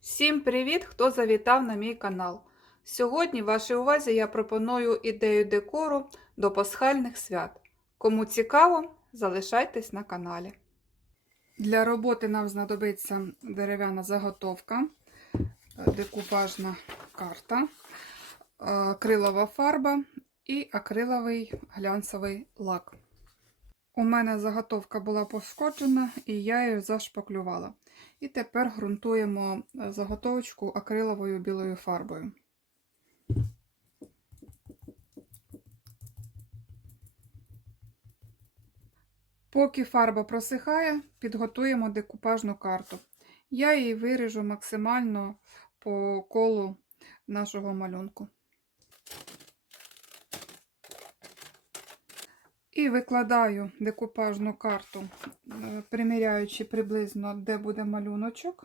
Всім привіт, хто завітав на мій канал. Сьогодні вашій увазі я пропоную ідею декору до пасхальних свят. Кому цікаво, залишайтесь на каналі. Для роботи нам знадобиться дерев'яна заготовка, декупажна карта, е, акрилова фарба і акриловий глянцевий лак. У мене заготовка була пошкоджена і я її зашпаклювала. І тепер ґрунтуємо е, заготовочку акриловою білою фарбою. Поки фарба просихає, підготуємо декупажну карту. Я її виріжу максимально по колу нашого малюнку. І викладаю декупажну карту, е, приміряючи приблизно, де буде малюночок,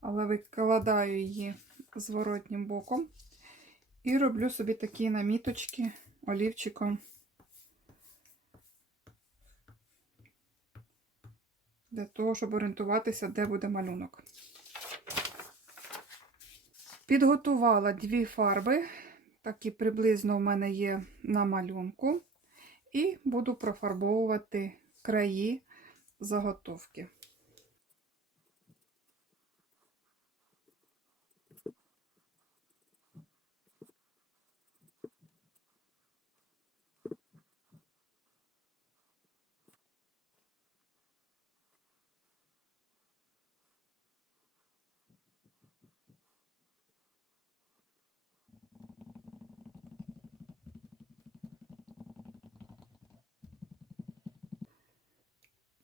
але викладаю її зворотнім боком і роблю собі такі наміточки олівчиком. Для того, щоб орієнтуватися, де буде малюнок. Підготувала дві фарби, такі приблизно в мене є на малюнку. І буду профарбовувати краї заготовки.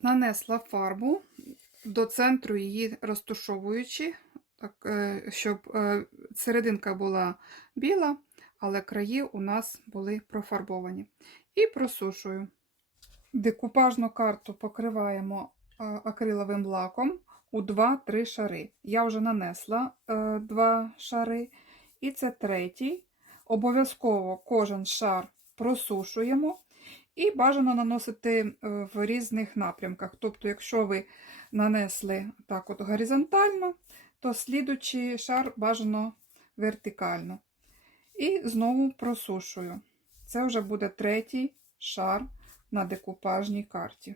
Нанесла фарбу до центру її розтушовуючи, так, е, щоб е, серединка була біла, але краї у нас були профарбовані. І просушую. Декупажну карту покриваємо е, акриловим лаком у 2-3 шари. Я вже нанесла 2 шари, і це третій. Обов'язково кожен шар просушуємо. І бажано наносити е, в різних напрямках. Тобто, якщо ви нанесли так от горизонтально, то слідучий шар бажано вертикально. І знову просушую. Це вже буде третій шар на декупажній карті.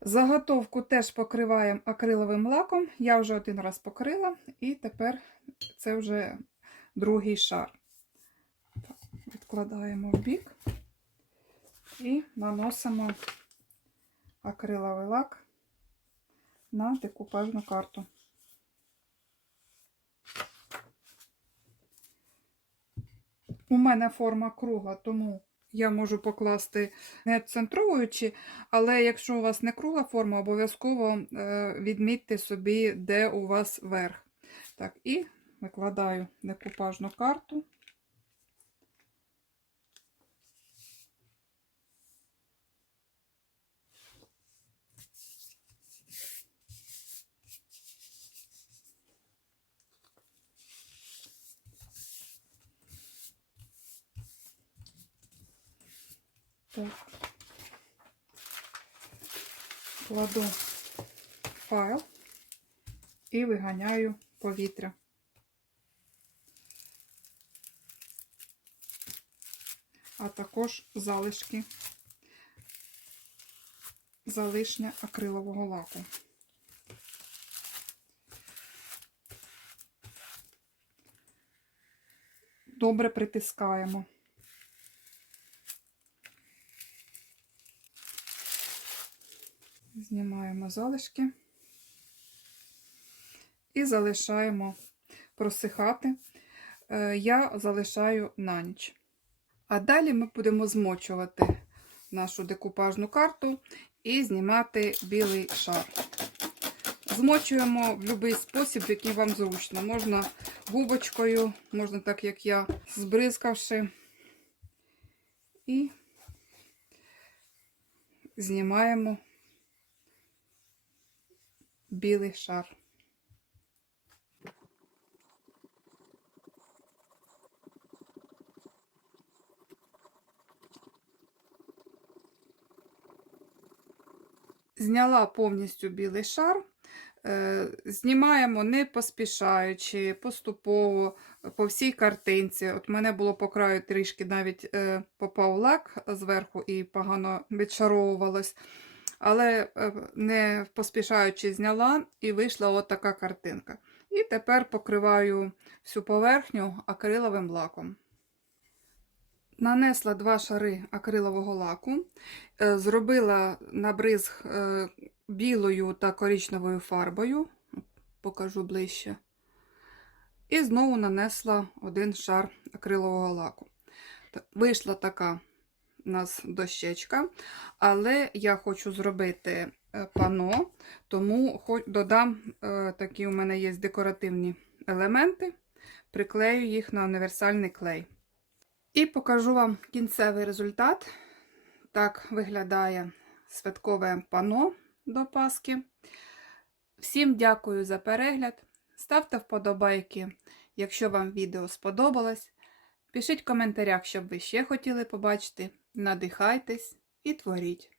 Заготовку теж покриваємо акриловим лаком. Я вже один раз покрила, і тепер це вже другий шар. Відкладаємо в бік і наносимо акриловий лак на декупажну карту. У мене форма кругла, тому я можу покласти не центровуючи, але якщо у вас не кругла форма, обов'язково е, відмітьте собі, де у вас верх. Так, і викладаю декупажну карту. Так. Кладу файл і виганяю повітря. А також залишки залишня акрилового лаку. Добре притискаємо. Знімаємо залишки і залишаємо просихати. Е, я залишаю на ніч. А далі ми будемо змочувати нашу декупажну карту і знімати білий шар. Змочуємо в будь-який спосіб, який вам зручно. Можна губочкою, можна так, як я, збризкавши, і знімаємо білий шар. Зняла повністю білий шар. Е, Знімаємо не поспішаючи, поступово по всій картинці. От мене було по краю трішки навіть е, попав лак зверху і погано відшаровувалось. Але е, не поспішаючи зняла і вийшла от картинка. І тепер покриваю всю поверхню акриловим лаком. Нанесла два шари акрилового лаку, е, зробила набризг е, білою та коричневою фарбою, покажу ближче. І знову нанесла один шар акрилового лаку. Вийшла така у нас дощечка, але я хочу зробити е, пано, тому додам е, такі у мене є декоративні елементи, приклею їх на універсальний клей. І покажу вам кінцевий результат. Так виглядає святкове пано до Пасхи. Всім дякую за перегляд. Ставте вподобайки, якщо вам відео сподобалось. Пишіть в коментарях, що б ви ще хотіли побачити. Надихайтесь і творіть.